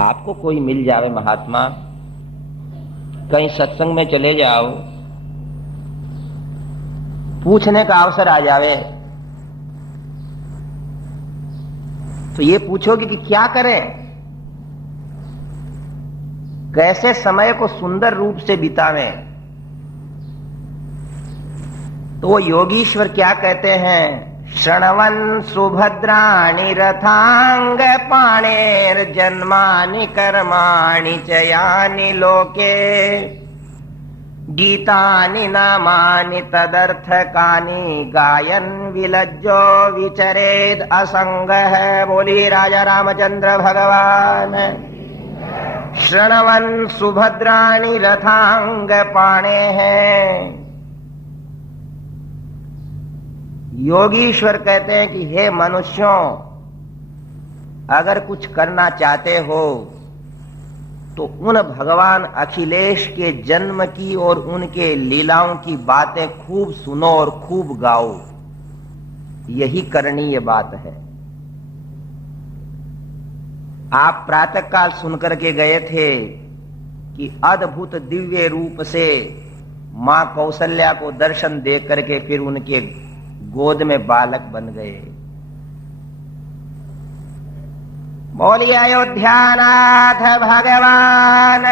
आपको कोई मिल जावे महात्मा, कहीं सत्संग में चले जाओ, पूछने का अवसर आ जावे तो ये पूछोगे कि क्या करें, कैसे समय को सुंदर रूप से बितावें। तो वो योगीश्वर क्या कहते हैं, शृण्वन् सुभद्राणि रथांग पाणेर जन्मानि कर्माणि च यानि लोके गीतानि नामानि तदर्थकानि गायन विलज्जो विचरेद असंगः। बोली राजा रामचंद्र भगवान। शृण्वन् सुभद्राणि रथांग पाणे हैं। योगीश्वर कहते हैं कि हे मनुष्यों, अगर कुछ करना चाहते हो तो उन भगवान अखिलेश के जन्म की और उनके लीलाओं की बातें खूब सुनो और खूब गाओ, यही करणीय बात है। आप प्रातःकाल सुनकर के गए थे कि अद्भुत दिव्य रूप से मां कौशल्या को दर्शन दे करके फिर उनके गोद में बालक बन गए। बोलिए अयोध्यानाथ भगवान।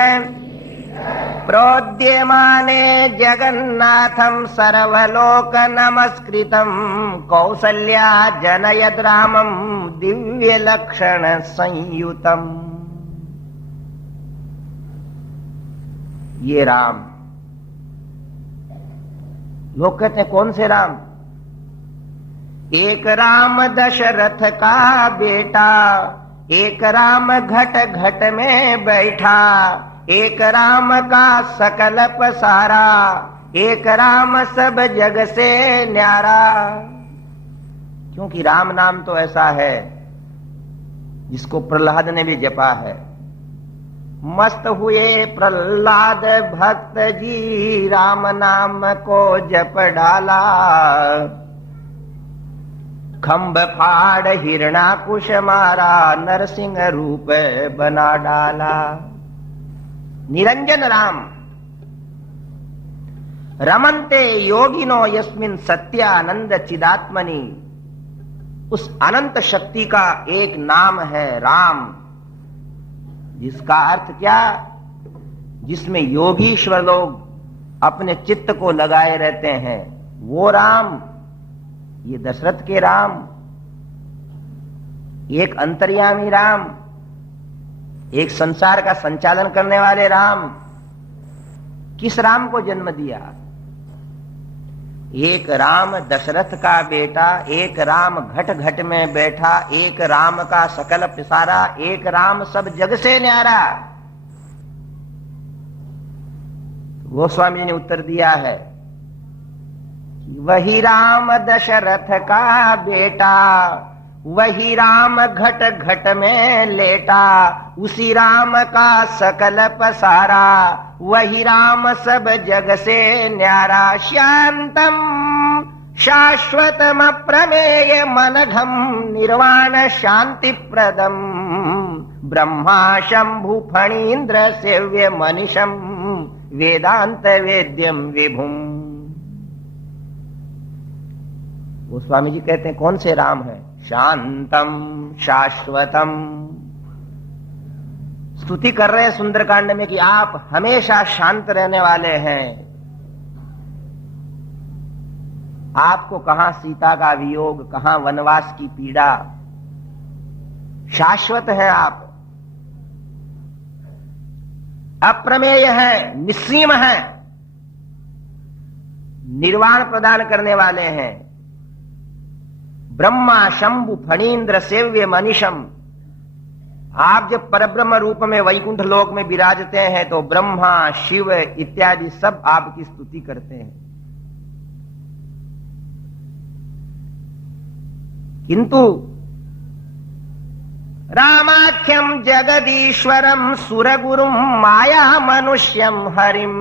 प्रोद्यमाने जगन्नाथं सर्वलोक नमस्कृतं कौसल्या जनयद रामं दिव्य लक्षण संयुतम। ये राम, लोग कहते हैं कौन से राम? एक राम दशरथ का बेटा, एक राम घट घट में बैठा, एक राम का सकल पसारा, एक राम सब जग से न्यारा। क्योंकि राम नाम तो ऐसा है जिसको प्रहलाद ने भी जपा है। मस्त हुए प्रहलाद भक्त जी, राम नाम को जप डाला, खंभ फाड़ हिरणाकुश मारा, नरसिंह रूप बना डाला। निरंजन राम। रमन्ते योगिनो यस्मिन् सत्यानंद चिदात्मनि। उस अनंत शक्ति का एक नाम है राम, जिसका अर्थ क्या? जिसमें योगीश्वर लोग अपने चित्त को लगाए रहते हैं, वो राम। ये दशरथ के राम, एक अंतर्यामी राम, एक संसार का संचालन करने वाले राम। किस राम को जन्म दिया? एक राम दशरथ का बेटा, एक राम घट घट में बैठा, एक राम का सकल पिसारा, एक राम सब जग से न्यारा। गोस्वामी जी ने उत्तर दिया है, वही राम दशरथ का बेटा, वही राम घट घट में लेटा, उसी राम का सकल पसारा, वही राम सब जग से न्यारा। शांतम शाश्वतम प्रमेय मनघम निर्वाण शांति प्रदम, ब्रह्मा शंभु फणीन्द्र सेव्य मनीषम वेदांत वेद्यम विभुम। गोस्वामी जी कहते हैं कौन से राम है? शांतम शाश्वतम। स्तुति कर रहे हैं सुंदरकांड में कि आप हमेशा शांत रहने वाले हैं। आपको कहां सीता का वियोग, कहां वनवास की पीड़ा। शाश्वत हैं आप, अप्रमेय है, निस्सीम है, निर्वाण प्रदान करने वाले हैं। ब्रह्मा शंभु फणीन्द्र सेव्य मनीषम। आप जब परब्रह्म रूप में वैकुंठ लोक में विराजते हैं तो ब्रह्मा शिव इत्यादि सब आपकी स्तुति करते हैं। किंतु रामाख्यम जगदीश्वरम सुरगुरुम माया मनुष्यम हरिम।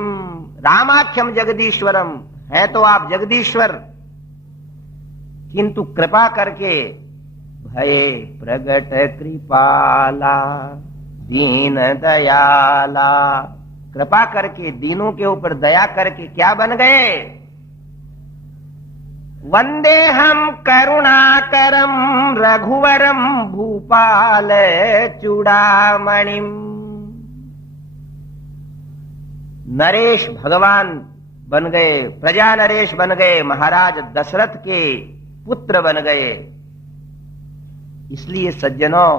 रामाख्यम जगदीश्वरम है तो आप जगदीश्वर, किंतु कृपा करके भये प्रगट कृपाला। दीन दयाला। कृपा करके दीनों के ऊपर दया करके क्या बन गए? वंदे हम करुणाकरम रघुवरम भूपाल चूड़ामणिम। नरेश भगवान बन गए, प्रजा नरेश बन गए, महाराज दशरथ के पुत्र बन गए। इसलिए सज्जनों,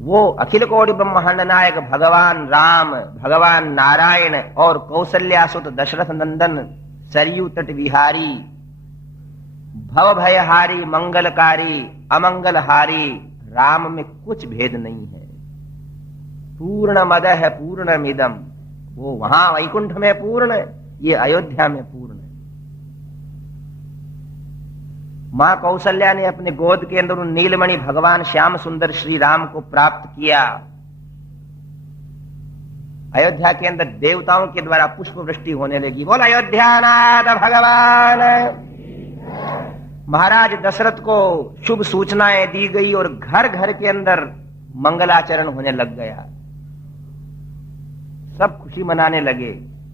वो अखिल कोटि ब्रह्मांड नायक भगवान राम, भगवान नारायण और कौसल्यासुत दशरथ नंदन सरयू तट विहारी, भव भयहारी, मंगलकारी, अमंगलहारी राम में कुछ भेद नहीं है। पूर्ण मदः पूर्णमिदम्। वो वहां वैकुंठ में पूर्ण, ये अयोध्या में पूर्ण है। मां कौशल्या ने अपने गोद के अंदर उन नीलमणि भगवान श्याम सुंदर श्री राम को प्राप्त किया। अयोध्या के अंदर देवताओं के द्वारा पुष्प वृष्टि होने लगी। बोल अयोध्यानाथ भगवान। महाराज दशरथ को शुभ सूचनाएं दी गई और घर घर के अंदर मंगलाचरण होने लग गया। सब खुशी मनाने लगे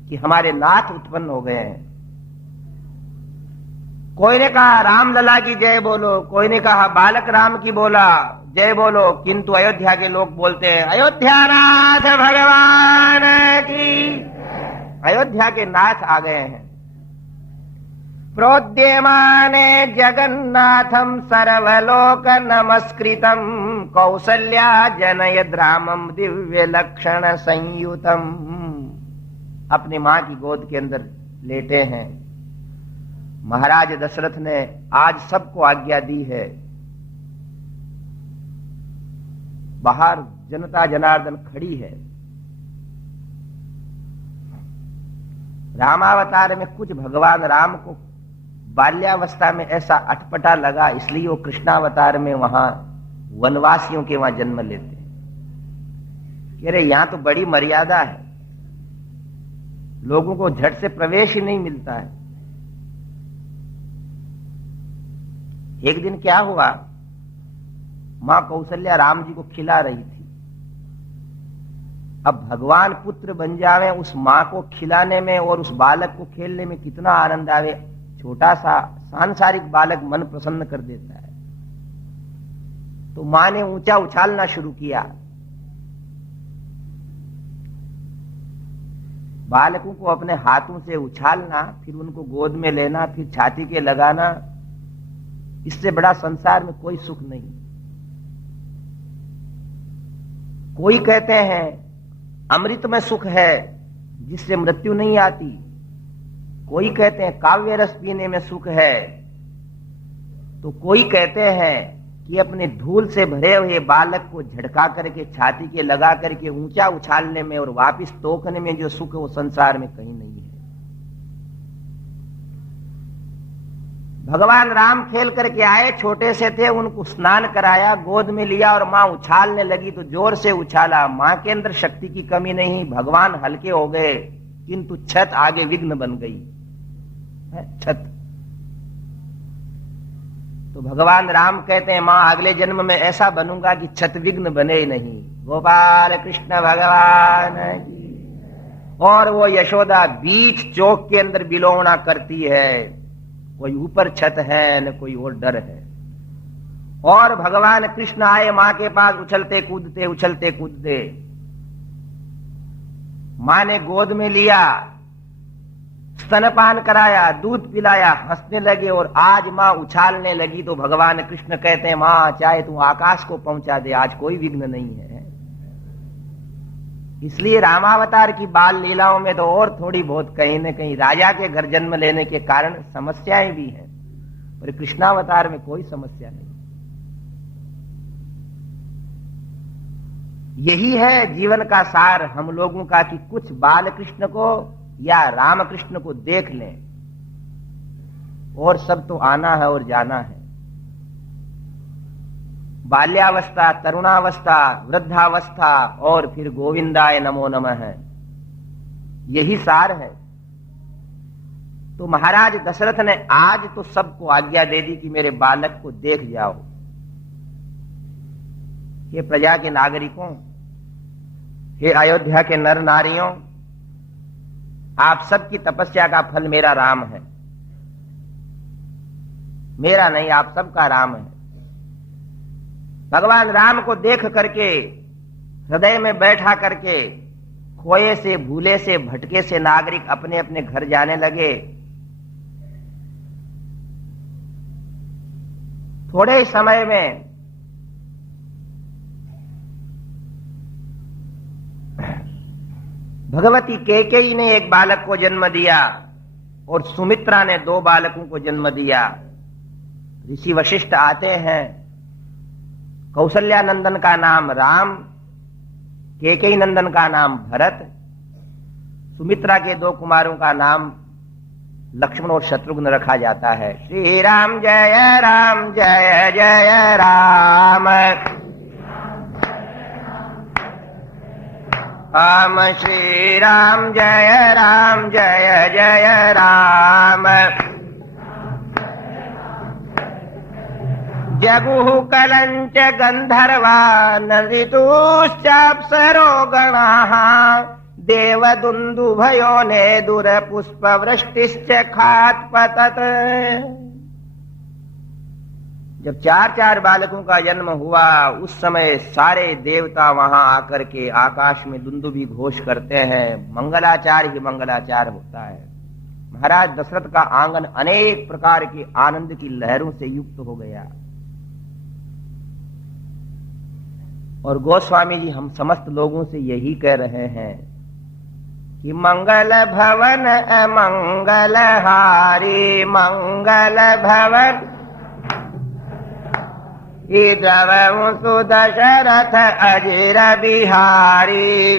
कि हमारे नाथ उत्पन्न हो गए हैं। कोई ने कहा राम लला की जय बोलो, कोई ने कहा बालक राम की बोला जय बोलो, किंतु अयोध्या के लोग बोलते हैं अयोध्यानाथ भगवान की। अयोध्या के नाथ आ गए हैं। प्रोद्यमाने जगन्नाथम सर्वलोक नमस्कृतम कौसल्या जनयद रामम दिव्य लक्षण संयुतम। अपनी मां की गोद के अंदर लेटे हैं। महाराज दशरथ ने आज सबको आज्ञा दी है। बाहर जनता जनार्दन खड़ी है। रामावतार में कुछ भगवान राम को बाल्यावस्था में ऐसा अटपटा लगा, इसलिए वो कृष्णावतार में वहां वनवासियों के वहां जन्म लेते हैं। कह रहे यहां तो बड़ी मर्यादा है, लोगों को झट से प्रवेश ही नहीं मिलता है। एक दिन क्या हुआ, मां कौशल्या राम जी को खिला रही थी। अब भगवान पुत्र बन जावे, उस मां को खिलाने में और उस बालक को खेलने में कितना आनंद आवे। छोटा सा सांसारिक बालक मन प्रसन्न कर देता है। तो मां ने ऊंचा उछालना शुरू किया। बालकों को अपने हाथों से उछालना, फिर उनको गोद में लेना, फिर छाती के लगाना, इससे बड़ा संसार में कोई सुख नहीं। कोई कहते हैं अमृत में सुख है जिससे मृत्यु नहीं आती, कोई कहते हैं काव्य रस पीने में सुख है, तो कोई कहते हैं कि अपने धूल से भरे हुए बालक को झटका करके छाती के लगा करके ऊंचा उछालने में और वापिस तोकने में जो सुख है वो संसार में कहीं नहीं है। भगवान राम खेल करके आए, छोटे से थे, उनको स्नान कराया, गोद में लिया और मां उछालने लगी तो जोर से उछाला। मां के अंदर शक्ति की कमी नहीं, भगवान हल्के हो गए, किंतु छत आगे विघ्न बन गई। छत तो भगवान राम कहते हैं मां अगले जन्म में ऐसा बनूंगा कि छत विघ्न बने ही नहीं। गोपाल कृष्ण भगवान की। और वो यशोदा बीच चौक के अंदर बिलोवना करती है। कोई ऊपर छत है न कोई और डर है। और भगवान कृष्ण आए मां के पास, उछलते कूदते उछलते कूदते। मां ने गोद में लिया, स्तनपान कराया, दूध पिलाया, हंसने लगे। और आज मां उछालने लगी तो भगवान कृष्ण कहते हैं मां चाहे तू आकाश को पहुंचा दे, आज कोई विघ्न नहीं है। इसलिए रामावतार की बाल लीलाओं में तो और थोड़ी बहुत कहीं न कहीं राजा के घर जन्म लेने के कारण समस्याएं भी हैं, पर कृष्णावतार में कोई समस्या नहीं। यही है जीवन का सार हम लोगों का कि कुछ बाल कृष्ण को या रामकृष्ण को देख लें, और सब तो आना है और जाना है। बाल्यावस्था, तरुणावस्था, वृद्धावस्था और फिर गोविंदाय नमो नमः है, यही सार है। तो महाराज दशरथ ने आज तो सबको आज्ञा दे दी कि मेरे बालक को देख जाओ। ये प्रजा के नागरिकों, हे अयोध्या के नर नारियों, आप सबकी तपस्या का फल मेरा राम है। मेरा नहीं, आप सबका राम है। भगवान राम को देख करके हृदय में बैठा करके खोए से, भूले से, भटके से नागरिक अपने अपने घर जाने लगे। थोड़े ही समय में भगवती कैकेयी ने एक बालक को जन्म दिया और सुमित्रा ने 2 बालकों को जन्म दिया। ऋषि वशिष्ठ आते हैं, कौशल्या नंदन का नाम राम, कैकेयी नंदन का नाम भरत, सुमित्रा के 2 कुमारों का नाम लक्ष्मण और शत्रुघ्न रखा जाता है। श्री राम जय राम, जय जय राम। राम श्री राम जय राम, जय जय राम। जगुः कलंच गंधर्वा नृतुश्चाप्सरो गणाः देवदुन्दुभयो ने दुरपुष्पवृष्टिश्च खात्पतत्। जब 4-4 बालकों का जन्म हुआ, उस समय सारे देवता वहां आकर के आकाश में दुंदुभी घोष करते हैं। मंगलाचार ही मंगलाचार होता है। महाराज दशरथ का आंगन अनेक प्रकार के आनंद की लहरों से युक्त हो गया। और गोस्वामी जी हम समस्त लोगों से यही कह रहे हैं कि मंगल भवन अमंगल हारी, मंगल भवन इदवं सुदशरथ अजिर बिहारी।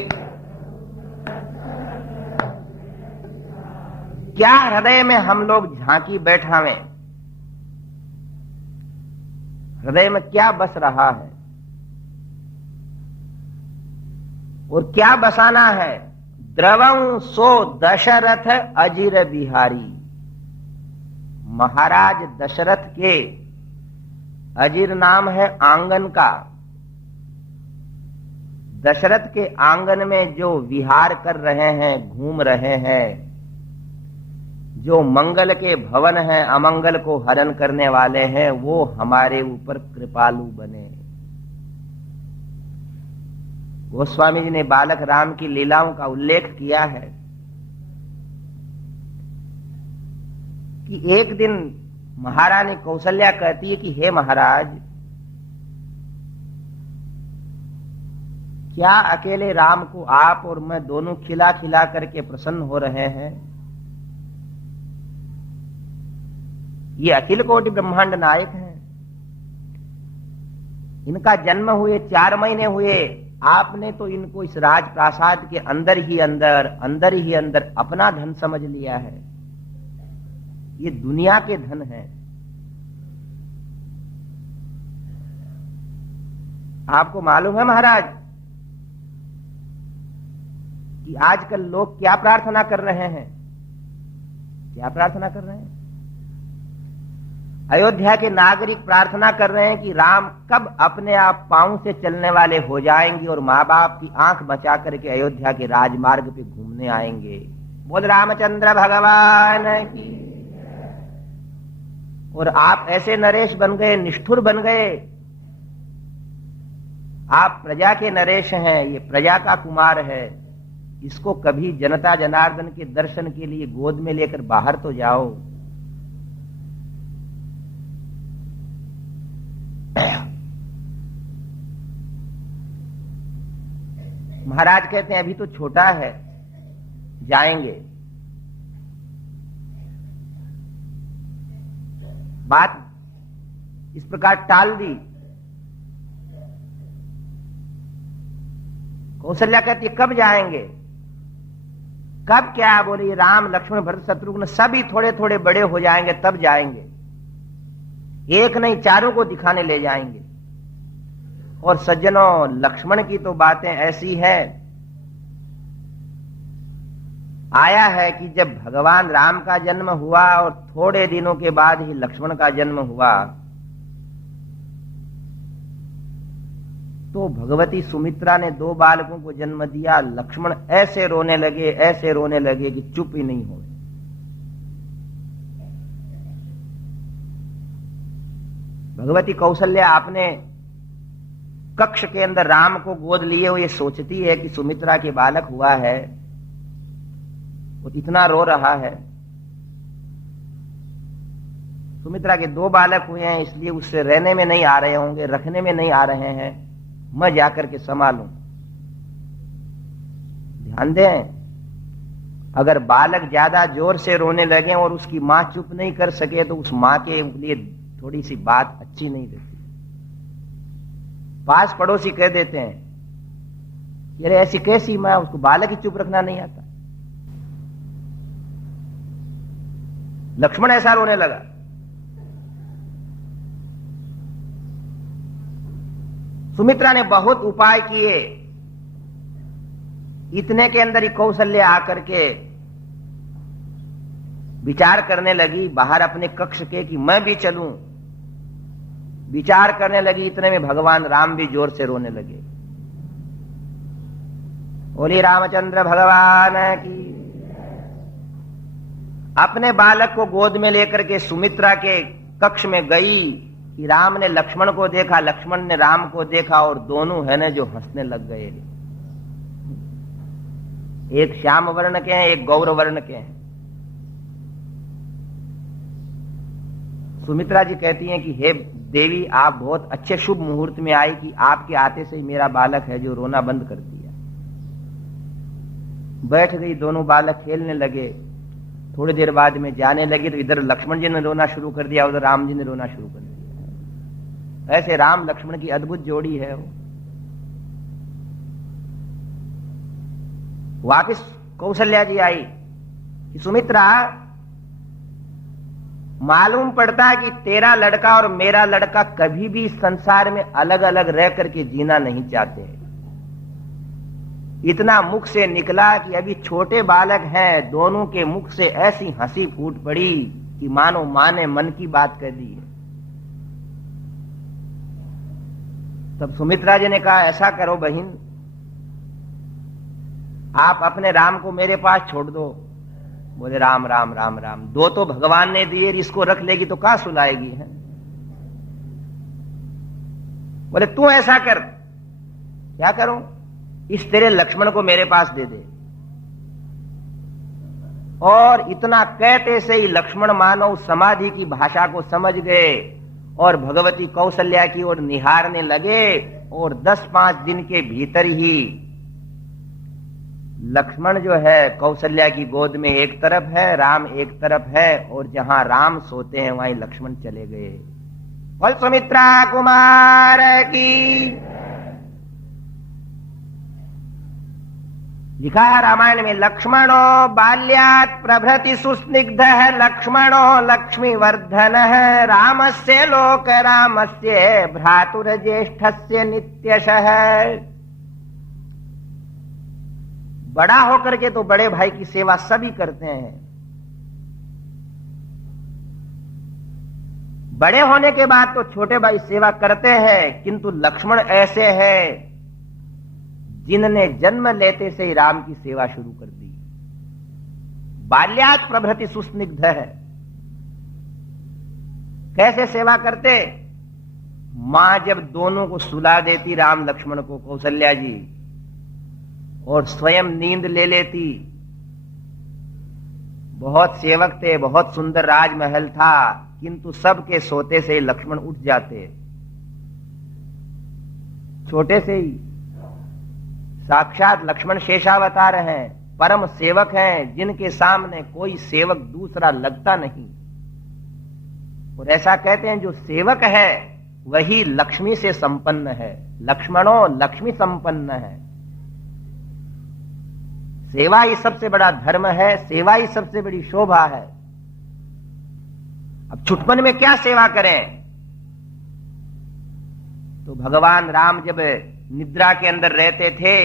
क्या हृदय में हम लोग झांकी बैठावे, हृदय में क्या बस रहा है और क्या बसाना है। द्रवं सो दशरथ अजिर बिहारी। महाराज दशरथ के अजिर नाम है आंगन का। दशरथ के आंगन में जो विहार कर रहे हैं, घूम रहे हैं, जो मंगल के भवन हैं, अमंगल को हरण करने वाले हैं, वो हमारे ऊपर कृपालु बने। गोस्वामी जी ने बालक राम की लीलाओं का उल्लेख किया है कि एक दिन महारानी कौशल्या कहती है कि हे महाराज, क्या अकेले राम को आप और मैं दोनों खिला खिला करके प्रसन्न हो रहे हैं? ये अखिल कोटि ब्रह्मांड नायक हैं। इनका जन्म हुए 4 महीने हुए, आपने तो इनको इस राजप्रासाद के अंदर ही अंदर अपना धन समझ लिया है। ये दुनिया के धन हैं। आपको मालूम है महाराज कि आजकल लोग क्या प्रार्थना कर रहे हैं? क्या प्रार्थना कर रहे हैं? अयोध्या के नागरिक प्रार्थना कर रहे हैं कि राम कब अपने आप पांव से चलने वाले हो जाएंगे और माँ बाप की आंख बचा करके अयोध्या के राजमार्ग पे घूमने आएंगे। बोल रामचंद्र भगवान की। और आप ऐसे नरेश बन गए, निष्ठुर बन गए। आप प्रजा के नरेश हैं, ये प्रजा का कुमार है। इसको कभी जनता जनार्दन के दर्शन के लिए गोद में लेकर बाहर तो जाओ। महाराज कहते हैं अभी तो छोटा है, जाएंगे। बात इस प्रकार टाल दी। कौशल्या कहती है कब जाएंगे? कब क्या? बोले राम लक्ष्मण भरत शत्रुघ्न सभी थोड़े थोड़े बड़े हो जाएंगे तब जाएंगे। एक नहीं, 4 को दिखाने ले जाएंगे। और सज्जनों, लक्ष्मण की तो बातें ऐसी है, आया है कि जब भगवान राम का जन्म हुआ और थोड़े दिनों के बाद ही लक्ष्मण का जन्म हुआ, तो भगवती सुमित्रा ने 2 बालकों को जन्म दिया। लक्ष्मण ऐसे रोने लगे कि चुप ही नहीं हुए। भगवती कौशल्या अपने कक्ष के अंदर राम को गोद लिए हुए सोचती है कि सुमित्रा के बालक हुआ है, वो इतना रो रहा है। सुमित्रा के 2 बालक हुए हैं, इसलिए उससे रहने में नहीं आ रहे होंगे, रखने में नहीं आ रहे हैं, मैं जाकर के संभालूं। ध्यान दें, अगर बालक ज्यादा जोर से रोने लगे और उसकी मां चुप नहीं कर सके तो उस मां के लिए थोड़ी सी बात अच्छी नहीं रहती। पास पड़ोसी कह देते हैं, यार ऐसी कैसी मां, उसको बालक ही चुप रखना नहीं आता। लक्ष्मण ऐसा रोने लगा। सुमित्रा ने बहुत उपाय किए। इतने के अंदर ही कौशल्या आकर के विचार करने लगी बाहर अपने कक्ष के कि मैं भी चलूं। विचार करने लगी, इतने में भगवान राम भी जोर से रोने लगे। बोली रामचंद्र भगवान की। अपने बालक को गोद में लेकर के सुमित्रा के कक्ष में गई कि राम ने लक्ष्मण को देखा, लक्ष्मण ने राम को देखा और दोनों है ना जो हंसने लग गए। एक श्याम वर्ण के हैं, एक गौर वर्ण के हैं। सुमित्रा जी कहती हैं कि हे देवी, आप बहुत अच्छे शुभ मुहूर्त में आई कि आपके आते से ही मेरा बालक है जो रोना बंद कर दिया। बैठ गई, दोनों बालक खेलने लगे। थोड़ी देर बाद में जाने लगी तो इधर लक्ष्मण जी ने रोना शुरू कर दिया, उधर राम जी ने रोना शुरू कर दिया। ऐसे राम लक्ष्मण की अद्भुत जोड़ी है वो। वापिस कौशल्या जी आई कि सुमित्रा, मालूम पड़ता है कि तेरा लड़का और मेरा लड़का कभी भी संसार में अलग अलग रह करके जीना नहीं चाहते। इतना मुख से निकला कि अभी छोटे बालक हैं, दोनों के मुख से ऐसी हंसी फूट पड़ी कि मानो मां ने मन की बात कह दी है। तब सुमित्रा जी ने कहा, ऐसा करो बहन, आप अपने राम को मेरे पास छोड़ दो। बोले राम राम राम राम, 2 तो भगवान ने दिए, इसको रख लेगी तो कहां सुलाएगी है। बोले तू ऐसा कर। क्या करूं? इस तेरे लक्ष्मण को मेरे पास दे दे। और इतना कहते से ही लक्ष्मण मानव समाधि की भाषा को समझ गए और भगवती कौशल्या की ओर निहारने लगे। और 10-5 दिन के भीतर ही लक्ष्मण जो है कौशल्या की गोद में एक तरफ है, राम एक तरफ है, और जहां राम सोते हैं वहीं लक्ष्मण चले गए। बोल सुमित्रा कुमार की। लिखा है रामायण में, लक्ष्मणो बाल्यात् प्रभृति सुस्निग्ध लक्ष्मणो लक्ष्मीवर्धन रामस्य लोक रामस्य भ्रातुर्ज्येष्ठस्य नित्यशः। बड़ा होकर के तो बड़े भाई की सेवा सभी करते हैं, बड़े होने के बाद तो छोटे भाई सेवा करते हैं, किंतु लक्ष्मण ऐसे हैं जिनने जन्म लेते से ही राम की सेवा शुरू कर दी। बाल्यात् प्रभृति सुस्निग्ध है। कैसे सेवा करते? मां जब दोनों को सुला देती, राम लक्ष्मण को, कौशल्या जी, और स्वयं नींद ले लेती। बहुत सेवक थे, बहुत सुंदर राजमहल था, किंतु सबके सोते से लक्ष्मण उठ जाते। छोटे से ही साक्षात लक्ष्मण शेषावतार हैं, परम सेवक हैं, जिनके सामने कोई सेवक दूसरा लगता नहीं। और ऐसा कहते हैं जो सेवक है वही लक्ष्मी से संपन्न है। लक्ष्मणों लक्ष्मी संपन्न है। सेवा ही सबसे बड़ा धर्म है, सेवा ही सबसे बड़ी शोभा है। अब छुटपन में क्या सेवा करें? तो भगवान राम जब निद्रा के अंदर रहते थे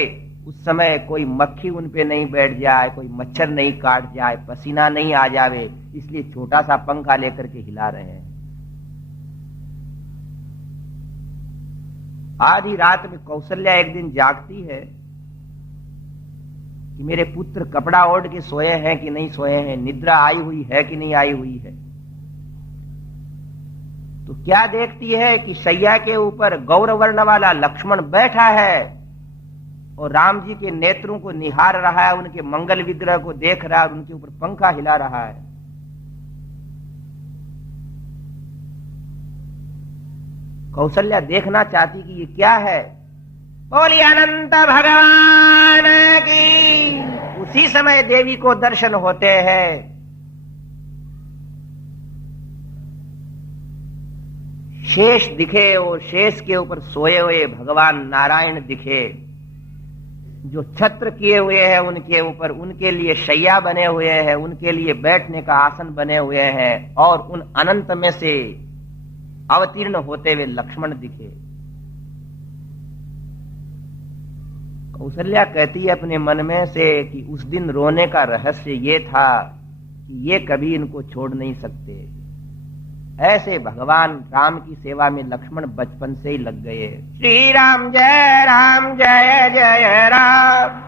उस समय कोई मक्खी उन पे नहीं बैठ जाए, कोई मच्छर नहीं काट जाए, पसीना नहीं आ जावे, इसलिए छोटा सा पंखा लेकर के हिला रहे हैं। आधी रात में कौशल्या एक दिन जागती है कि मेरे पुत्र कपड़ा ओढ़ के सोए हैं कि नहीं सोए हैं, निद्रा आई हुई है कि नहीं आई हुई है। तो क्या देखती है कि शैया के ऊपर गौरवर्ण वाला लक्ष्मण बैठा है और राम जी के नेत्रों को निहार रहा है, उनके मंगल विग्रह को देख रहा है और उनके ऊपर पंखा हिला रहा है। कौशल्या देखना चाहती कि ये क्या है। बोली अनंत भगवान की। उसी समय देवी को दर्शन होते हैं। शेष दिखे और शेष के ऊपर सोए हुए भगवान नारायण दिखे, जो छत्र किए हुए हैं उनके ऊपर, उनके लिए शैया बने हुए हैं, उनके लिए बैठने का आसन बने हुए हैं, और उन अनंत में से अवतीर्ण होते हुए लक्ष्मण दिखे। कौशल्या कहती है अपने मन में से कि उस दिन रोने का रहस्य ये था कि ये कभी इनको छोड़ नहीं सकते। ऐसे भगवान राम की सेवा में लक्ष्मण बचपन से ही लग गए। श्री राम जय जय राम,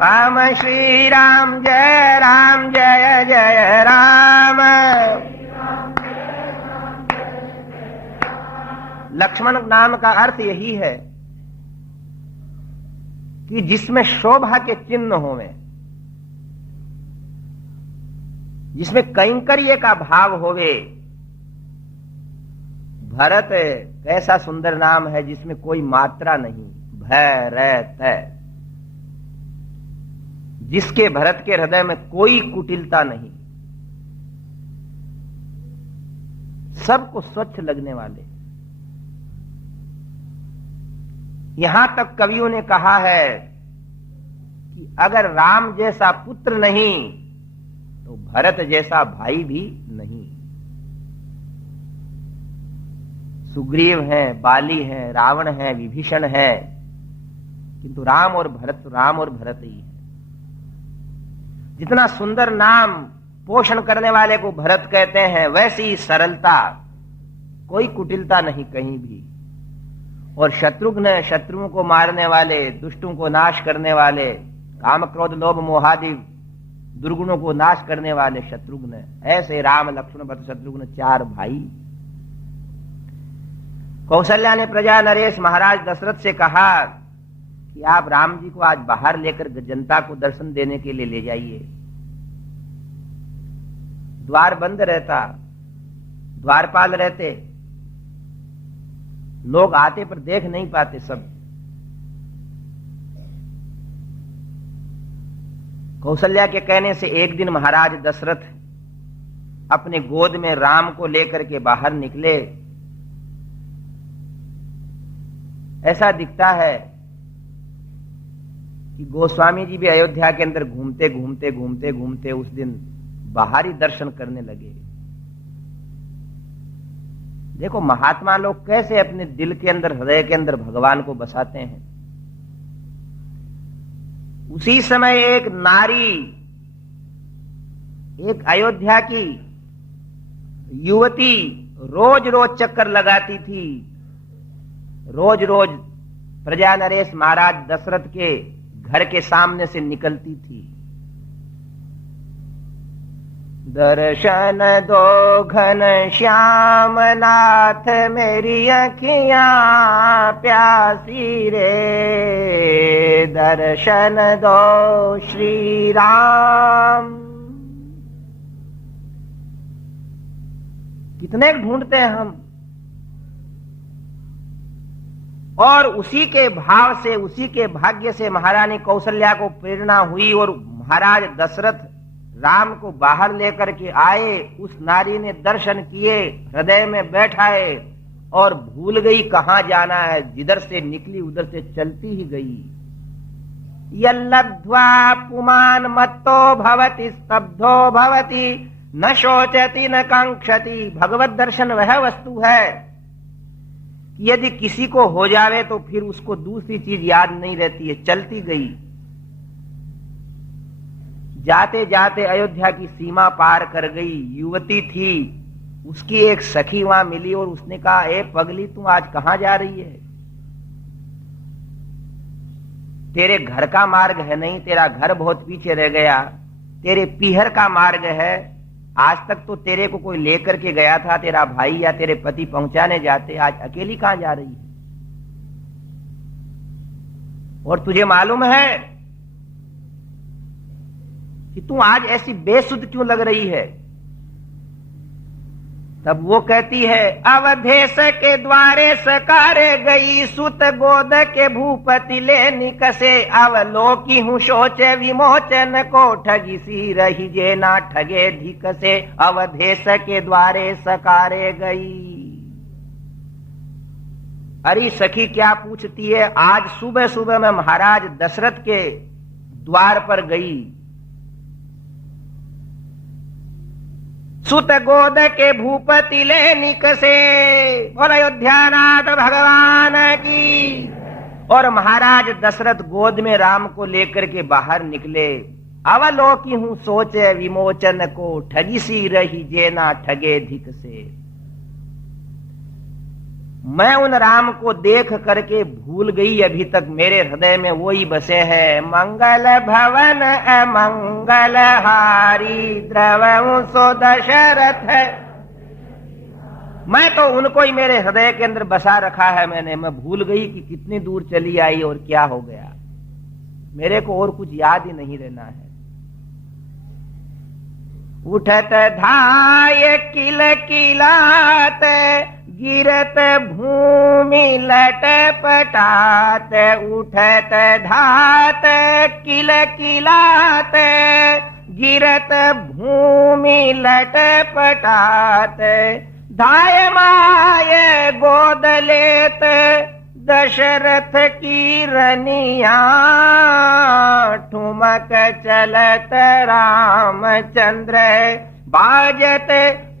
राम श्री राम जय जय राम। लक्ष्मण नाम का अर्थ यही है कि जिसमें शोभा के चिन्ह होवे, जिसमें कैंकर्य का भाव होवे। भरत कैसा सुंदर नाम है जिसमें कोई मात्रा नहीं, भय रय तय, जिसके भरत के हृदय में कोई कुटिलता नहीं, सबको स्वच्छ लगने वाले। यहां तक कवियों ने कहा है कि अगर राम जैसा पुत्र नहीं तो भरत जैसा भाई भी नहीं। सुग्रीव हैं, बाली हैं, रावण हैं, विभीषण हैं, किंतु राम और भरत ही है। जितना सुंदर नाम पोषण करने वाले को भरत कहते हैं, वैसी ही सरलता, कोई कुटिलता नहीं कहीं भी। और शत्रुघ्न, शत्रुओं को मारने वाले, दुष्टों को नाश करने वाले, काम क्रोध लोभ मोहादि दुर्गुणों को नाश करने वाले शत्रुघ्न। ऐसे राम लक्ष्मण भरत शत्रुघ्न चार भाई। कौशल्या ने प्रजा नरेश महाराज दशरथ से कहा कि आप राम जी को आज बाहर लेकर जनता को दर्शन देने के लिए ले जाइए। द्वार बंद रहता, द्वारपाल रहते, लोग आते पर देख नहीं पाते सब। कौशल्या के कहने से एक दिन महाराज दशरथ अपने गोद में राम को लेकर के बाहर निकले। ऐसा दिखता है कि गोस्वामी जी भी अयोध्या के अंदर घूमते उस दिन बाहर ही दर्शन करने लगे। देखो महात्मा लोग कैसे अपने दिल के अंदर, हृदय के अंदर भगवान को बसाते हैं। उसी समय एक नारी, एक अयोध्या की युवती रोज रोज चक्कर लगाती थी, रोज रोज प्रजा नरेश महाराज दशरथ के घर के सामने से निकलती थी। दर्शन दो घन श्याम नाथ, मेरी अखियां प्यासी रे। दर्शन दो श्री राम। कितने ढूंढते हैं हम। और उसी के भाव से, उसी के भाग्य से महारानी कौशल्या को प्रेरणा हुई और महाराज दशरथ राम को बाहर लेकर के आए। उस नारी ने दर्शन किए, हृदय में बैठाए और भूल गई कहां जाना है। जिधर से निकली उधर से चलती ही गई। यल्लब्ध्वा पुमान मत्तो भवति स्तब्धो भवति, न शोचति न कांक्षति। भगवत दर्शन वह वस्तु है कि यदि किसी को हो जावे तो फिर उसको दूसरी चीज याद नहीं रहती है, चलती गई। जाते जाते अयोध्या की सीमा पार कर गई। युवती थी, उसकी एक सखी वहां मिली और उसने कहा, ए पगली, तू आज कहां जा रही है? तेरे घर का मार्ग है नहीं, तेरा घर बहुत पीछे रह गया, तेरे पीहर का मार्ग है। आज तक तो तेरे को कोई लेकर के गया था, तेरा भाई या तेरे पति पहुंचाने जाते, आज अकेली कहां जा रही है? और तुझे मालूम है कि तू आज ऐसी बेसुध क्यों लग रही है? तब वो कहती है, अवधेश के द्वारे सकारे गई, सुत गोद के भूपति ले निकसे, अवलोकी हूं शोच विमोचन को, ठगी सी रही जे ना ठगे धिक से, अवधेश के द्वारे सकारे गई। अरे सखी क्या पूछती है? आज सुबह सुबह मैं महाराज दशरथ के द्वार पर गई, सुत गोद के भूपति ले निकसे, बोल अयोध्यानाथ भगवान की। और महाराज दशरथ गोद में राम को लेकर के बाहर निकले। अवलोकी हूं सोच विमोचन को, ठगी सी रही जे ना ठगे धिक से। मैं उन राम को देख करके भूल गई, अभी तक मेरे हृदय में वो ही बसे हैं। मंगल भवन अमंगल हारी, द्रवहूं सो दशरथ। मैं तो उनको ही मेरे हृदय के अंदर बसा रखा है मैंने। मैं भूल गई कि कितनी दूर चली आई और क्या हो गया। मेरे को और कुछ याद ही नहीं रहना है। उठत धाय किल किलात, गिरत भूमि लट पटात, उठत धात किल किलात, गिरत भूमि लट पटात, धाय माय गोद लेत दशरथ की रनिया, ठुमक चलत रामचंद्र बाजत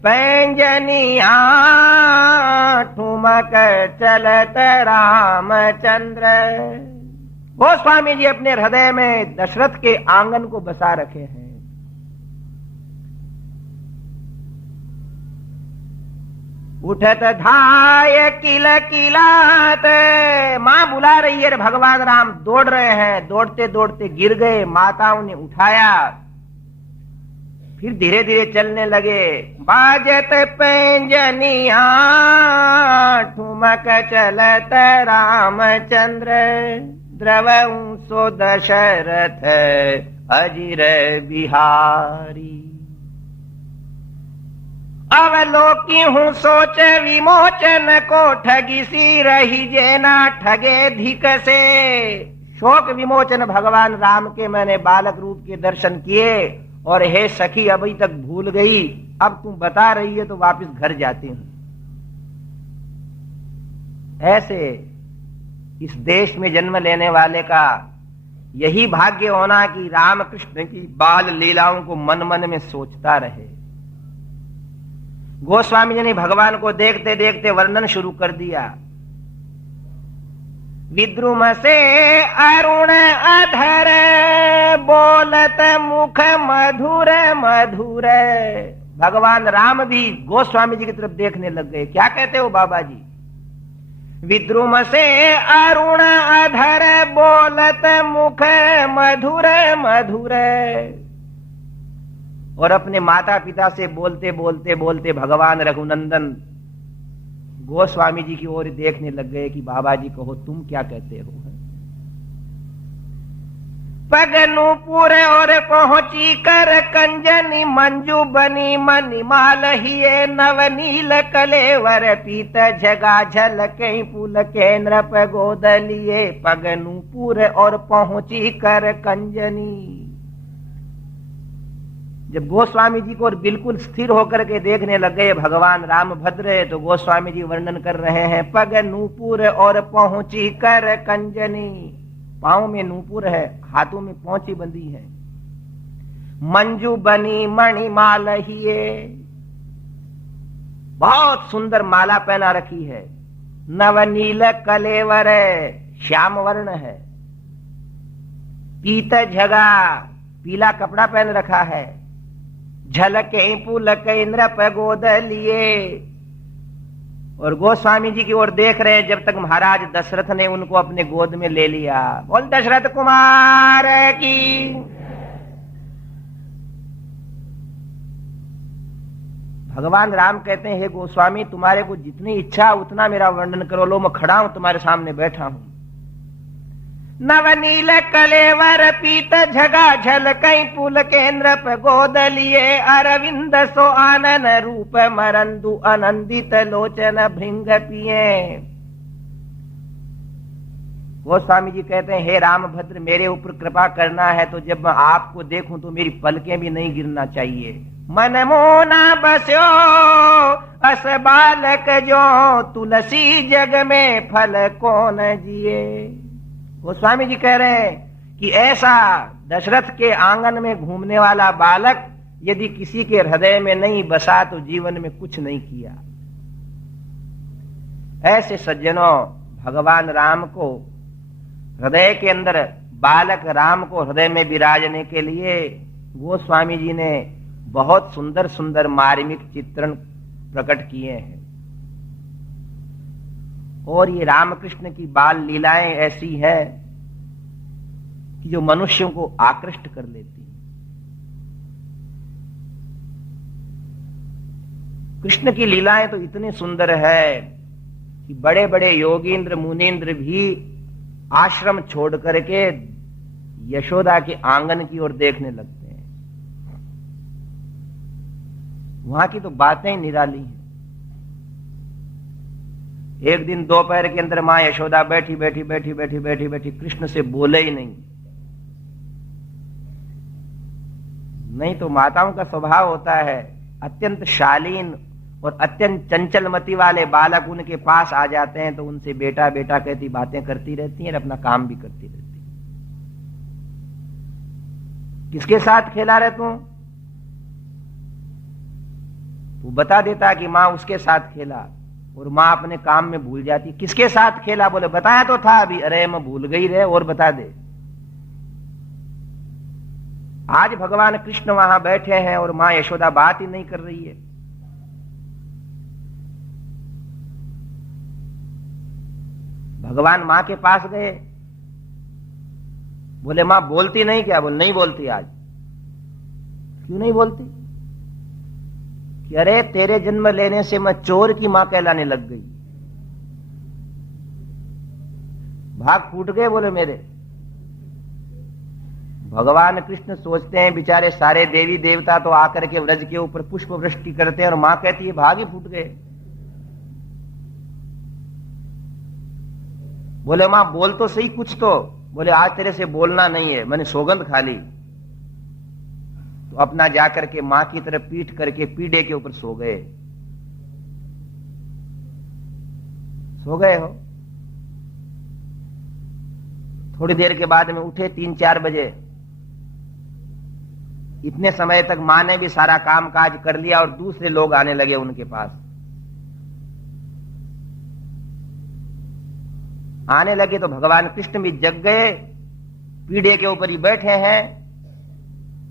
पैंजनिया, ठुमक चलत रामचंद्र। गोस्वामी जी अपने हृदय में दशरथ के आंगन को बसा रखे हैं। उठत धाय किल किलात, मां बुला रही है, भगवान राम दौड़ रहे हैं। दौड़ते दौड़ते गिर गए, माताओं ने उठाया, फिर धीरे धीरे चलने लगे। बाजत पैंजनिया, ठुमक चलत रामचंद्र, द्रवहूं सो दशरथ अजिर बिहारी। अवलोकी हूं सोच विमोचन को, ठगी सी रही जे ना ठगे धिक से। शोक विमोचन भगवान राम के मैंने बालक रूप के दर्शन किए, और हे सखी अभी तक भूल गई, अब तुम बता रही है तो वापस घर जाती हूं। ऐसे इस देश में जन्म लेने वाले का यही भाग्य होना कि रामकृष्ण की बाल लीलाओं को मन मन में सोचता रहे। गोस्वामी जी ने भगवान को देखते देखते वर्णन शुरू कर दिया। विद्रुम से अरुण अधर, बोलत मुख मधुर मधुर। भगवान राम भी गोस्वामी जी की तरफ देखने लग गए। क्या कहते हो बाबा जी? विद्रुम से अरुण अधर, बोलत मुख मधुर मधुर। और अपने माता पिता से बोलते बोलते बोलते भगवान रघुनंदन गोस्वामी जी की ओर देखने लग गए कि बाबा जी कहो तुम क्या कहते हो। पगनूपुर और पहुंची कर कंजनी, मंजू बनी मणिमाल हिये, नवनील कलेवर पीत झगा झलके, पुल के नृप गोद लिए। पगनूपुर और पहुंची कर कंजनी। जब गोस्वामी जी को और बिल्कुल स्थिर होकर के देखने लग गए भगवान रामभद्र, तो गोस्वामी जी वर्णन कर रहे हैं। पग नूपुर और पहुंची कर कंजनी। पांव में नूपुर है, हाथों में पहुंची बंधी है। मंजू बनी मणिमाल हिये, बहुत सुंदर माला पहना रखी है। नवनील कलेवर, श्याम वर्ण है। पीत झगा, पीला कपड़ा पहन रखा है। झलके पुलक नृप गोद लिए। और गोस्वामी जी की ओर देख रहे हैं जब तक महाराज दशरथ ने उनको अपने गोद में ले लिया। बोल दशरथ कुमार की। भगवान राम कहते हैं, हे गोस्वामी, तुम्हारे को जितनी इच्छा उतना मेरा वर्णन करो। लो, मैं खड़ा हूं, तुम्हारे सामने बैठा हूं। नवनील कलेवर पीत झगा झलकई पुल के नृप गोद लिए। अरविंद सो आनन रूप मरंदु आनंदित लोचन भृंग पिए। गोस्वामी जी कहते हैं, हे रामभद्र, मेरे ऊपर कृपा करना है तो जब मैं आपको देखूं तो मेरी पलकें भी नहीं गिरना चाहिए। मन मोना बस्यो अस बालक जो, तुलसी जग में फल कौन जिए। गोस्वामी जी कह रहे हैं कि ऐसा दशरथ के आंगन में घूमने वाला बालक यदि किसी के हृदय में नहीं बसा तो जीवन में कुछ नहीं किया। ऐसे सज्जनों, भगवान राम को हृदय के अंदर, बालक राम को हृदय में विराजने के लिए गोस्वामी जी ने बहुत सुंदर सुंदर मार्मिक चित्रण प्रकट किए हैं। और ये रामकृष्ण की बाल लीलाएं ऐसी है कि जो मनुष्यों को आकृष्ट कर लेती हैं। कृष्ण की लीलाएं तो इतनी सुंदर है कि बड़े बड़े योगींद्र मुनींद्र भी आश्रम छोड़ करके यशोदा के आंगन की ओर देखने लगते हैं। वहां की तो बातें ही निराली हैं। एक दिन दोपहर के अंदर मां यशोदा बैठी बैठी बैठी बैठी बैठी बैठी कृष्ण से बोले ही नहीं। नहीं तो माताओं का स्वभाव होता है, अत्यंत शालीन और अत्यंत चंचलमती वाले बालक उनके पास आ जाते हैं तो उनसे बेटा बेटा कहती बातें करती रहती हैं और अपना काम भी करती रहती हैं। किसके साथ खेला रहे तू? वो बता देता कि मां उसके साथ खेला और मां अपने काम में भूल जाती। किसके साथ खेला? बोले बताया तो था अभी। अरे मैं भूल गई रे, और बता दे। आज भगवान कृष्ण वहां बैठे हैं और मां यशोदा बात ही नहीं कर रही है। भगवान मां के पास गए, बोले मां बोलती नहीं क्या? बोले नहीं बोलती आज। क्यों नहीं बोलती? कि अरे तेरे जन्म लेने से मैं चोर की मां कहलाने लग गई। भाग फूट गए बोले मेरे। भगवान कृष्ण सोचते हैं बेचारे सारे देवी देवता तो आकर के व्रज के ऊपर पुष्प वृष्टि करते हैं और मां कहती है भाग ही फूट गए। बोले मां बोल तो सही कुछ तो। बोले आज तेरे से बोलना नहीं है, मैंने सौगंध खा ली। तो अपना जाकर के मां की तरफ पीठ करके पीढ़े के ऊपर सो गए। सो गए हो। थोड़ी देर के बाद में उठे 3-4 बजे। इतने समय तक मां ने भी सारा काम काज कर लिया और दूसरे लोग आने लगे उनके पास। आने लगे तो भगवान कृष्ण भी जग गए, पीढ़े के ऊपर ही बैठे हैं,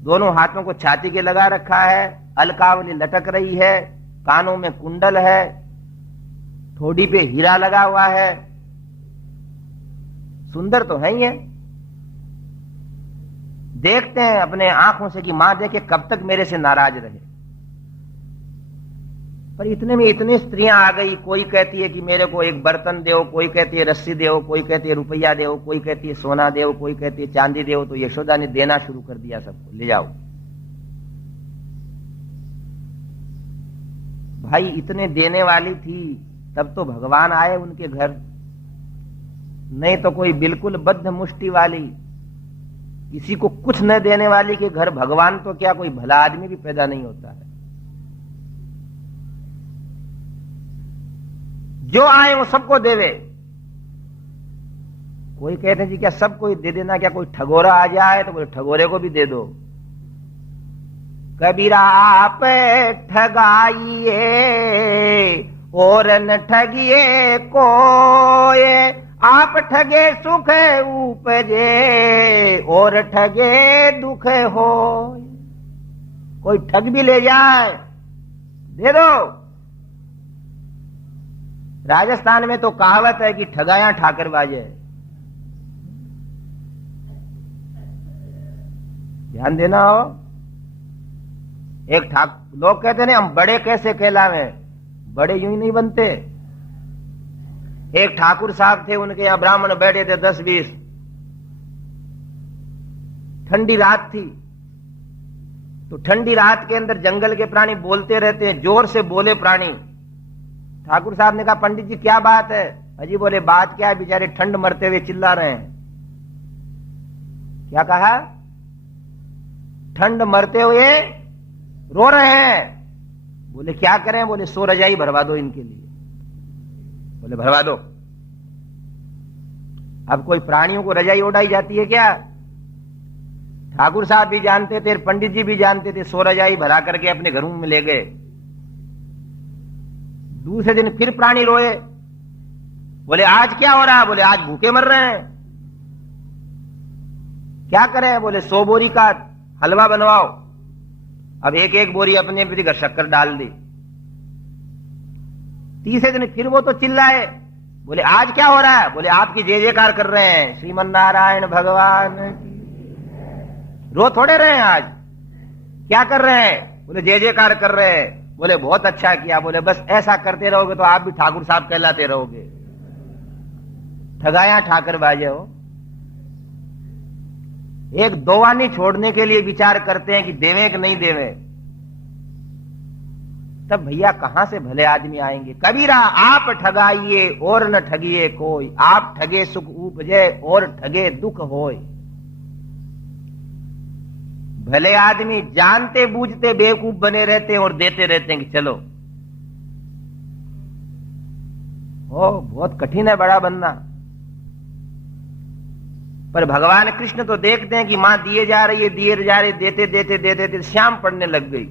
दोनों हाथों को छाती के लगा रखा है, अलकावली लटक रही है, कानों में कुंडल है, ठोड़ी पे हीरा लगा हुआ है। सुंदर तो है ही है। देखते हैं अपने आंखों से कि मां देखे कब तक मेरे से नाराज रहे। पर इतने में इतनी स्त्रियां आ गई। कोई कहती है कि मेरे को एक बर्तन दो, कोई कहती है रस्सी दो, कोई कहती है रुपया दो, कोई कहती है सोना दो, कोई कहती है चांदी दो। तो यशोदा ने देना शुरू कर दिया सबको, ले जाओ भाई। इतने देने वाली थी तब तो भगवान आए उनके घर, नहीं तो कोई बिल्कुल बद्ध मुष्टि वाली, किसी को कुछ न देने वाली के घर भगवान तो क्या कोई भला आदमी भी पैदा नहीं होता है। जो आए वो सबको देवे। कोई कहते हैं जी क्या सबको ही दे देना? क्या कोई ठगोरा आ जाए तो बोले ठगोरे को भी दे दो। कबीरा आप ठगाइए और न ठगिए कोई, आप ठगे सुख उपजे और ठगे दुख हो। कोई ठग भी ले जाए दे दो। राजस्थान में तो कहावत है कि ठगाया ठाकर बाजे। ध्यान देना हो। एक लोग कहते हैं हम बड़े कैसे कहलावे, बड़े यूं ही नहीं बनते। एक ठाकुर साहब थे, उनके यहां ब्राह्मण बैठे थे 10-20। ठंडी रात थी, तो ठंडी रात के अंदर जंगल के प्राणी बोलते रहते हैं, जोर से बोले प्राणी। ठाकुर साहब ने कहा पंडित जी क्या बात है? अजी बोले बात क्या है, बेचारे ठंड मरते हुए चिल्ला रहे हैं। क्या कहा? ठंड मरते हुए रो रहे हैं। बोले क्या करें? बोले 100 रजाई भरवा दो इनके लिए। बोले भरवा दो। अब कोई प्राणियों को रजाई ओढ़ाई जाती है क्या? ठाकुर साहब भी जानते थे, पंडित जी भी जानते थे। 100 रजाई भरा करके अपने घरों में ले गए। दूसरे दिन फिर प्राणी रोए। बोले आज क्या हो रहा? बोले आज भूखे मर रहे हैं। क्या करें? बोले 100 बोरी का हलवा बनवाओ। अब एक एक बोरी अपने घर शक्कर डाल दी। तीसरे दिन फिर वो तो चिल्लाए। बोले आज क्या हो रहा है? बोले आपकी जय जयकार कर रहे हैं, श्रीमन नारायण भगवान की। रो थोड़े रहे हैं आज, क्या कर रहे हैं? बोले जय जयकार कर रहे हैं। बोले बहुत अच्छा किया। बोले बस ऐसा करते रहोगे तो आप भी ठाकुर साहब कहलाते रहोगे। ठगाया ठाकर बाजे हो। एक दोवानी छोड़ने के लिए विचार करते हैं कि देवे कि नहीं देवे, तब भैया कहां से भले आदमी आएंगे? कबीरा आप ठगाइए और न ठगिए कोई, आप ठगे सुख उपजे और ठगे दुख होय। भले आदमी जानते बूझते बेवकूफ बने रहते हैं और देते रहते हैं कि चलो। ओ बहुत कठिन है बड़ा बनना। पर भगवान कृष्ण तो देखते हैं कि मां दिए जा रही है, दिए जा रही, देते देते देते देते शाम पड़ने लग गई।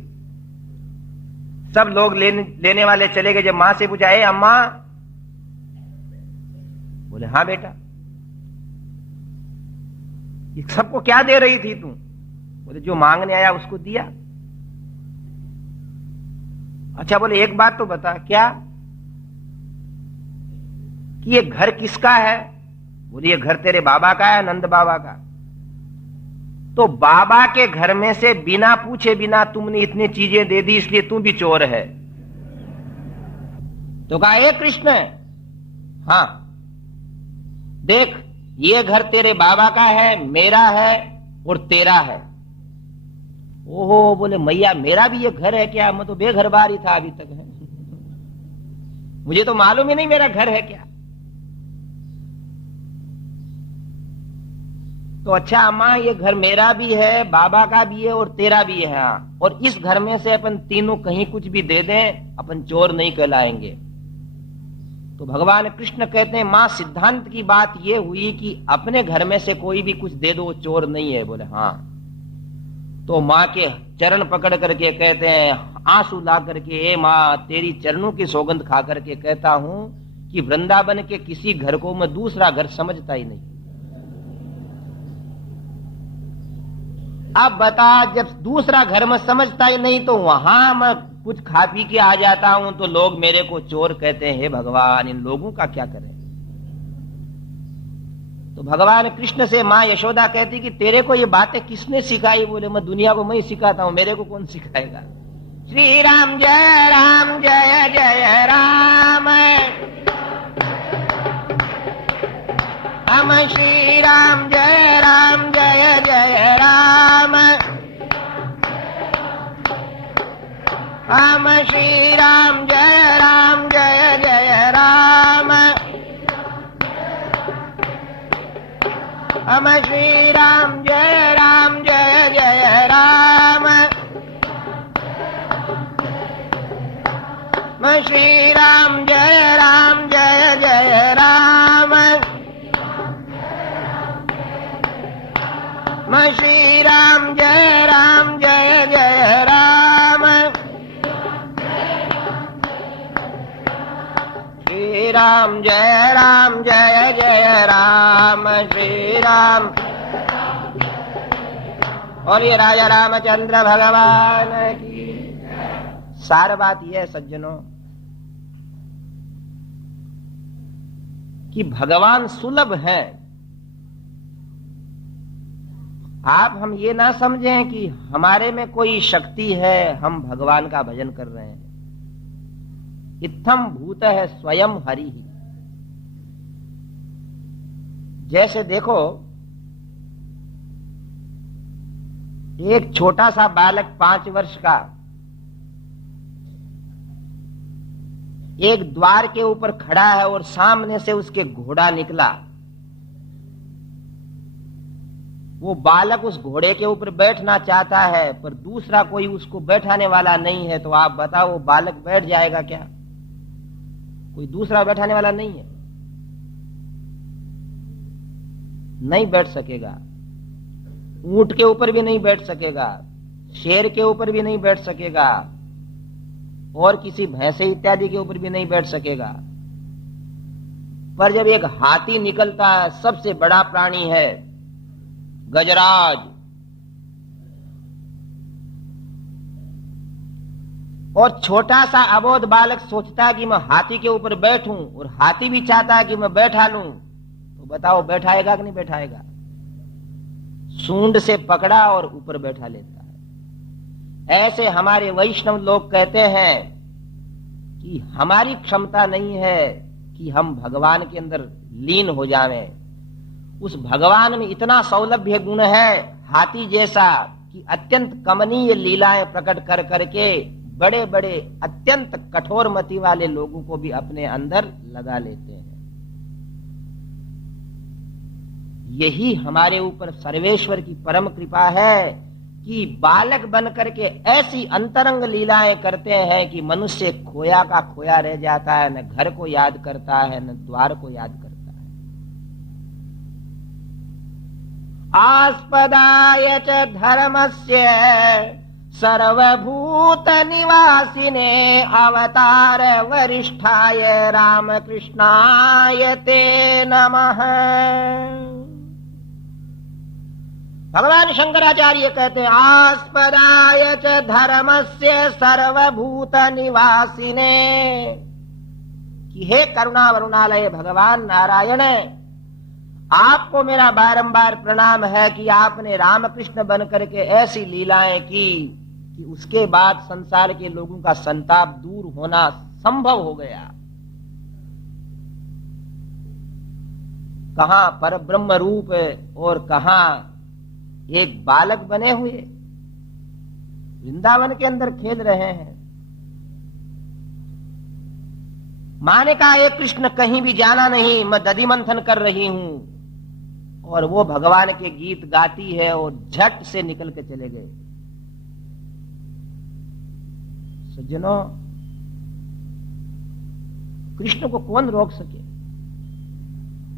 सब लोग लेने वाले चले गए। जब मां से पूछा ए अम्मा, बोले हाँ बेटा। सबको क्या दे रही थी तू? बोले जो मांगने आया उसको दिया। अच्छा बोले एक बात तो बता, क्या कि ये घर किसका है? बोले ये घर तेरे बाबा का है, नंद बाबा का। तो बाबा के घर में से बिना पूछे बिना तुमने इतनी चीजें दे दी, इसलिए तू भी चोर है। तो कहा ए कृष्ण, हाँ देख ये घर तेरे बाबा का है, मेरा है और तेरा है। ओहो बोले मैया मेरा भी ये घर है क्या? मैं तो बेघरबार ही था अभी तक है, मुझे तो मालूम ही नहीं मेरा घर है क्या। तो अच्छा अम्मा ये घर मेरा भी है, बाबा का भी है और तेरा भी है। हाँ, और इस घर में से अपन तीनों कहीं कुछ भी दे दें, अपन चोर नहीं कहलाएंगे। तो भगवान कृष्ण कहते हैं मां सिद्धांत की बात ये हुई कि अपने घर में से कोई भी कुछ दे दो वो चोर नहीं है। बोले हाँ। तो मां के चरण पकड़ करके कहते हैं, आंसू ला करके, ए मां तेरी चरणों की सौगंध खा करके कहता हूं कि वृंदावन के किसी घर को मैं दूसरा घर समझता ही नहीं। अब बता, जब दूसरा घर में समझता ही नहीं तो वहां मैं कुछ खा पी के आ जाता हूं तो लोग मेरे को चोर कहते हैं। हे भगवान, इन लोगों का क्या करें? तो भगवान कृष्ण से मां यशोदा कहती कि तेरे को ये बातें किसने सिखाई? बोले मैं दुनिया को मैं ही सिखाता हूं, मेरे को कौन सिखाएगा? श्री राम जय जय राम, हम श्री राम जय जय राम, हम श्री राम जय जय राम, हम श्री राम जय जय राम, मैं श्री राम जय जय राम, मैं श्री राम जय जय राम, श्री राम जय जय राम, श्री राम। और ये राजा रामचंद्र भगवान की। सार बात यह है सज्जनों कि भगवान सुलभ है। हम ये ना समझें कि हमारे में कोई शक्ति है, हम भगवान का भजन कर रहे हैं। इत्थम भूत है स्वयं हरि ही। जैसे देखो, एक छोटा सा बालक 5 वर्ष का एक द्वार के ऊपर खड़ा है और सामने से उसके घोड़ा निकला। वो बालक उस घोड़े के ऊपर बैठना चाहता है, पर दूसरा कोई उसको बैठाने वाला नहीं है। तो आप बताओ, वो बालक बैठ जाएगा क्या? कोई दूसरा बैठाने वाला नहीं है, नहीं बैठ सकेगा। ऊंट के ऊपर भी नहीं बैठ सकेगा, शेर के ऊपर भी नहीं बैठ सकेगा, और किसी भैंसे इत्यादि के ऊपर भी नहीं बैठ सकेगा। पर जब एक हाथी निकलता है, सबसे बड़ा प्राणी है, गजराज, और छोटा सा अबोध बालक सोचता है कि मैं हाथी के ऊपर बैठूं, और हाथी भी चाहता है कि मैं बैठा लूं, तो बताओ बैठाएगा कि नहीं बैठाएगा? सूंड से पकड़ा और ऊपर बैठा लेता है। ऐसे हमारे वैष्णव लोग कहते हैं कि हमारी क्षमता नहीं है कि हम भगवान के अंदर लीन हो जावें। उस भगवान में इतना सौलभ्य गुण है, हाथी जैसा, कि अत्यंत कमनीय लीलाएं प्रकट कर करके बड़े बड़े अत्यंत कठोर मति वाले लोगों को भी अपने अंदर लगा लेते हैं। यही हमारे ऊपर सर्वेश्वर की परम कृपा है कि बालक बन करके ऐसी अंतरंग लीलाएं करते हैं कि मनुष्य खोया का खोया रह जाता है, न घर को याद करता है, न द्वार को याद करता है। आस्पदाय च धर्मस्य सर्वभूत निवासिने अवतार वरिष्ठाय रामकृष्णाय ते नमः। भगवान शंकराचार्य कहते हैं, आस्पदाय च धर्मस्य सर्वभूत निवासिने, कि हे करुणा वरुणालय भगवान नारायण, आपको मेरा बारंबार प्रणाम है कि आपने रामकृष्ण बन करके ऐसी लीलाएं की कि उसके बाद संसार के लोगों का संताप दूर होना संभव हो गया। कहां पर ब्रह्म रूप और कहां एक बालक बने हुए वृंदावन के अंदर खेल रहे हैं। मां ने कहा, एक कृष्ण कहीं भी जाना नहीं, मैं दधि मंथन कर रही हूं, और वो भगवान के गीत गाती है और झट से निकल के चले गए। सज्जनों, कृष्ण को कौन रोक सके?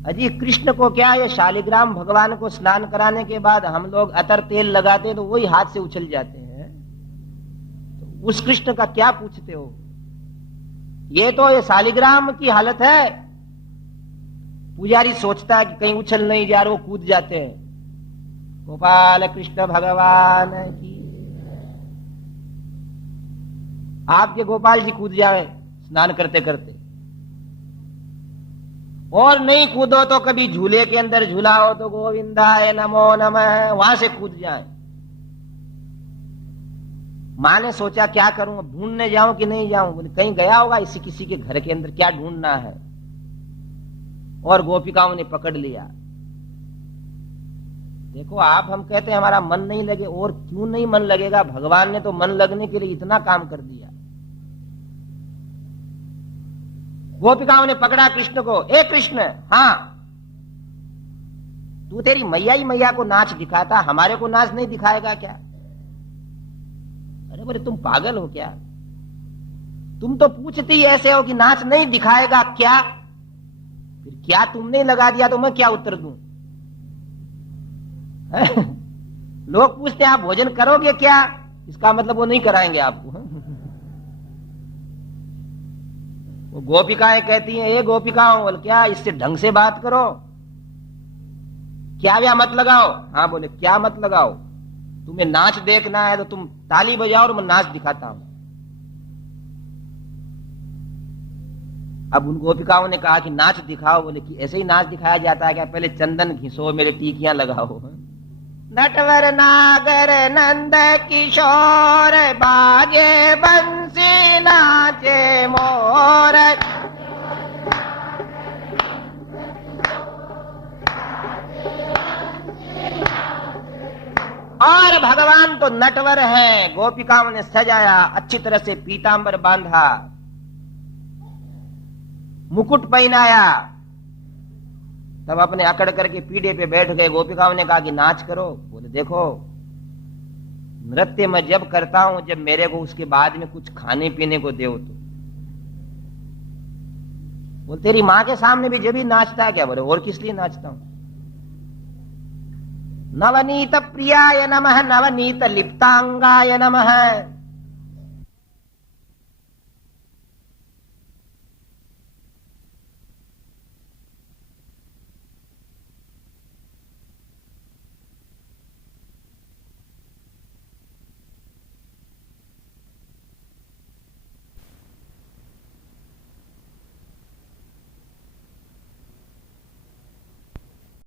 अजी कृष्ण को क्या, ये शालिग्राम भगवान को स्नान कराने के बाद हम लोग अतर तेल लगाते तो वही हाथ से उछल जाते हैं, तो उस कृष्ण का क्या पूछते हो? ये तो ये शालिग्राम की हालत है। पुजारी सोचता है कि कहीं उछल नहीं जा रहे, वो कूद जाते हैं। गोपाल कृष्ण भगवान की। आपके गोपाल जी कूद जाए स्नान करते करते, और नहीं कूदो तो कभी झूले के अंदर झूलाओ तो गोविंदाय नमो नमः, वहां से कूद जाए। मां ने सोचा क्या करूं, ढूंढने जाऊं कि नहीं जाऊं? बोले कहीं गया होगा इसी किसी के घर के अंदर, क्या ढूंढना है। और गोपिकाओं ने पकड़ लिया। देखो, हम कहते हैं हमारा मन नहीं लगे, और क्यों नहीं मन लगेगा? भगवान ने तो मन लगने के लिए इतना काम कर दिया। गोपिकाओं ने पकड़ा कृष्ण को। ए कृष्ण, हाँ, तू तेरी मैया ही मैया को नाच दिखाता, हमारे को नाच नहीं दिखाएगा क्या? अरे बोले, तुम पागल हो क्या? तुम तो पूछती ही ऐसे हो कि नाच नहीं दिखाएगा क्या? फिर क्या तुमने लगा दिया तो मैं क्या उत्तर दूं? लोग पूछते हैं आप भोजन करोगे क्या? इसका मतलब वो नहीं कराएंगे आपको। वो गोपिकाएं कहती हैं, ए गोपिकाओं, बोले क्या, इससे ढंग से बात करो, क्या व्या मत लगाओ। हाँ बोले, क्या मत लगाओ? तुम्हें नाच देखना है तो तुम ताली बजाओ और मैं नाच दिखाता हूं। अब उन गोपिकाओं ने कहा कि नाच दिखाओ। बोले कि ऐसे ही नाच दिखाया जाता है क्या? पहले चंदन घिसो, मेरे टीकियां लगाओ। नटवर नागर नंद किशोर बाजे बंसी नाचे मोर। और भगवान तो नटवर है। गोपिकाओं ने सजाया, अच्छी तरह से पीतांबर बांधा, मुकुट पहनाया, तब अपने अकड़ करके पीढ़े पे बैठ गए। गोपिकाओं ने कहा कि नाच करो। बोले देखो, नृत्य मैं जब करता हूं जब मेरे को उसके बाद में कुछ खाने पीने को दे तो। बोले तेरी मां के सामने भी जब ही नाचता है क्या? बोले और किस लिए नाचता हूं। नवनीत प्रियाय नमः, नवनीत लिप्तांगाय नमः।